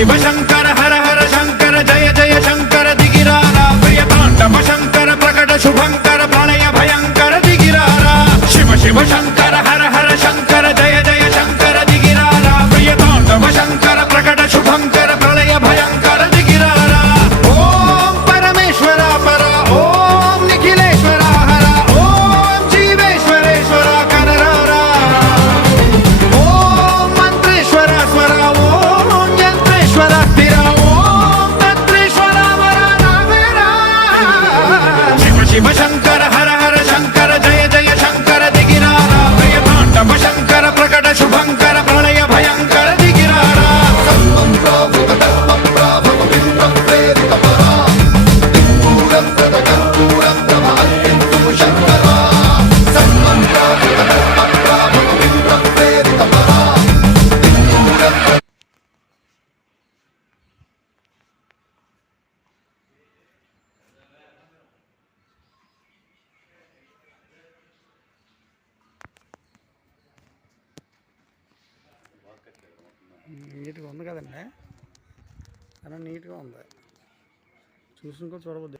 शिव शंकर हर हर शंकर जय जय शंकर दिगिरारा प्रिय तांडव शंकर प्रकट शुभंकर प्रलय भयंकर दिगिरारा शिव शिव शंकर हर हर शंकर जय जय शंकर दिगिरारा प्रिय तांडव शंकर प्रकट शुभंकर प्रलय भयंकर दिगिरारा ओम परमेश्वरा परा ओम निखिलेश्वरा हरा ओम जीवेश्वरेश्वरा कररारा ओम मंत्रेश्वरा स्वरा ओम यंत्रेश्वरा तिरा ओम तंत्रेश्वरा वरा नावेरा शिव शिव शंकर हर हर शंकर जय जय शंकर दिगिरारा प्रिय तांडव शंकर प्रकट शुभंकर प्रलय भयंकर दिगिरारा నీట్గా ఉంది కదండి చాలా నీట్గా ఉంది చూసుకొని చూడబోద్దు